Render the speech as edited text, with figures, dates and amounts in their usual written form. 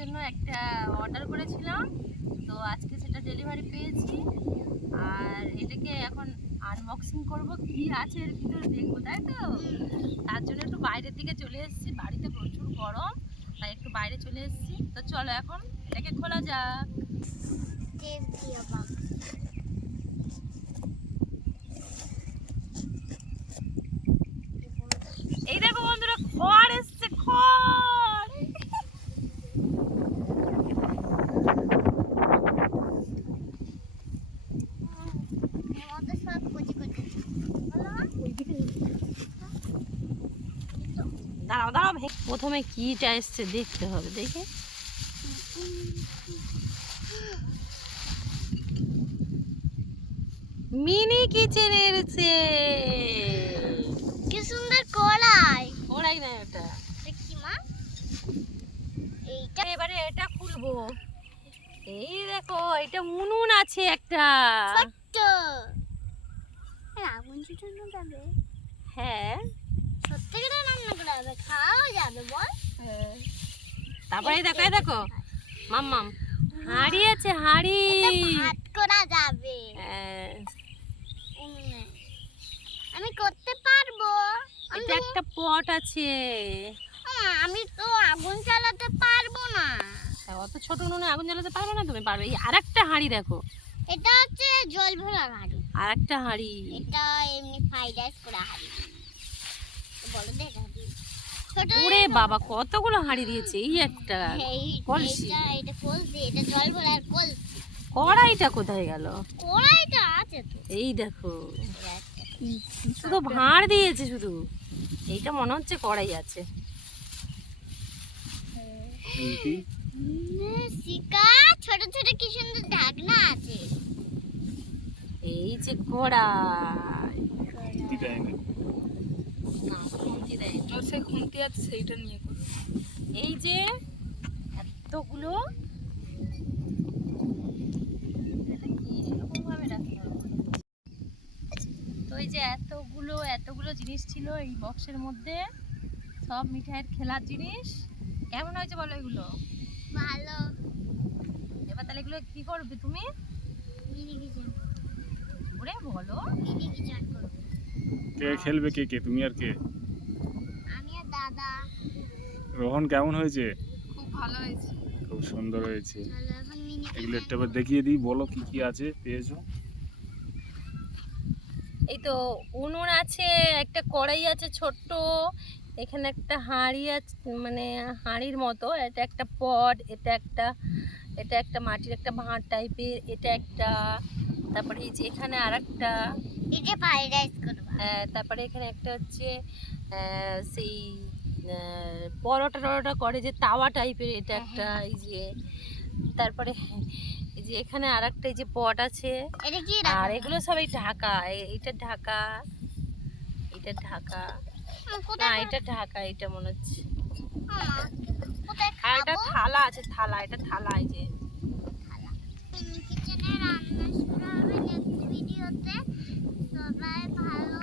জন্য একটা অর্ডার করেছিলাম, তো আজকে সেটা ডেলিভারি পেয়েছি। আর এটাকে এখন আনবক্সিং করব, কি আছে এর ভিতরে দেখবো, তাই তো? তার জন্য একটু বাইরের দিকে চলে এসেছি, বাড়িতে প্রচুর গরম, তাই একটু বাইরে চলে এসেছি। তো চলো এখন এটাকে খোলা যাক। এই দেখো বন্ধুরা, খড় এসছে, খড়। দাঁড়াও দাঁড়াও, প্রথমে কিটা এসছে দেখতে হবে, দেখে। মিনি কিচেন এসেছে। কি সুন্দর কড়াই। কড়াই না ওটা, কি মা? এইটা এবারে এটা খুলবো। এই দেখো, এটা উনুন আছে একটা। ছোট্ট। আগুন ছোটানো যাবে? হ্যাঁ, সত্যি করে রান্না করা যাবে, খাওয়া যাবে বল? তারপরে এই দেখো, এই দেখো মাম্মাম, হাঁড়ি আছে, হাঁড়ি। ভাত করা যাবে। হ্যাঁ, উনুনে। আমি করতে পারবো। এটা একটা পট আছে। আমি তো আগুন জ্বালাতে পারবো না। অত ছোট উনুনে আগুন জ্বালাতে পারবে না তুমি? পারবে। এই আরেকটা হাঁড়ি দেখো, এটা হচ্ছে জল ভরা হাঁড়ি। আরেকটা হাঁড়ি। এটা এমনি ফ্রাইড রাইস করা হাঁড়ি। বলো দে এটা কি? ছোট। ওরে বাবা, কতগুলো হাঁড়ি দিয়েছে। এই একটা কলসি। এটা কলসি, এটা জল ভরার কলসি। কড়াইটা কোথায় গেল? কড়াইটা আছে তো। এই দেখো, শুধু ভাঁড় দিয়েছে শুধু। এইটা মনে হচ্ছে কড়াই আছে। সিকা ছোট ছোট কি সুন্দর ঢাকনা আছে। এই যে কড়াই। খুন্তি আছে, সেইটা নিয়ে করো। এই যে এতগুলো, তো এই যে এতগুলো জিনিস ছিল এই বক্সের মধ্যে, সব মিঠাইয়ের খেলার জিনিস। কেমন হয়েছে বলো এগুলো? ভালো। এবার তাহলে এগুলো কি করবে তুমি? Mini kitchen. ওরে বলো, মিনি কিচেন করব। কে খেলবে, কে তুমি আর কে? আমি আর দাদা। রোহন কেমন হয়েছে? খুব ভালো হয়েছে। খুব সুন্দর হয়েছে। চলো এখন মিনি এগুলো একটু আবার দেখিয়ে দিই, বলো কি কি আছে পেয়েছো। এই তো উনুন আছে, একটা কড়াই আছে ছোট্ট, এখানে একটা হাঁড়ি আছে, মানে হাঁড়ির মতো, এটা একটা পট, এটা একটা মাটির একটা ভাঁড় টাইপের, এটা একটা। তারপরে এই যে এখানে আর একটা, এই যে ফ্রাইড রাইস করব। হ্যাঁ, তারপরে এখানে একটা হচ্ছে সেই পরোটা টরোটা করে যে তাওয়া টাইপের, এটা একটা। এই যে তারপরে এই যে এখানে আর একটা এই যে পট আছে। এটা কি আর এগুলো সবাই ঢাকা, এইটা ঢাকা, এটা ঢাকা না, এটা ঢাকা, এটা মনে হচ্ছে। কোথায় আর এটা খাবো? থালা আছে, থালা, এটা থালা। এই যে মিনি কিচেনে রান্না শুরু হবে নেক্সট ভিডিওতে। সবাই ভালো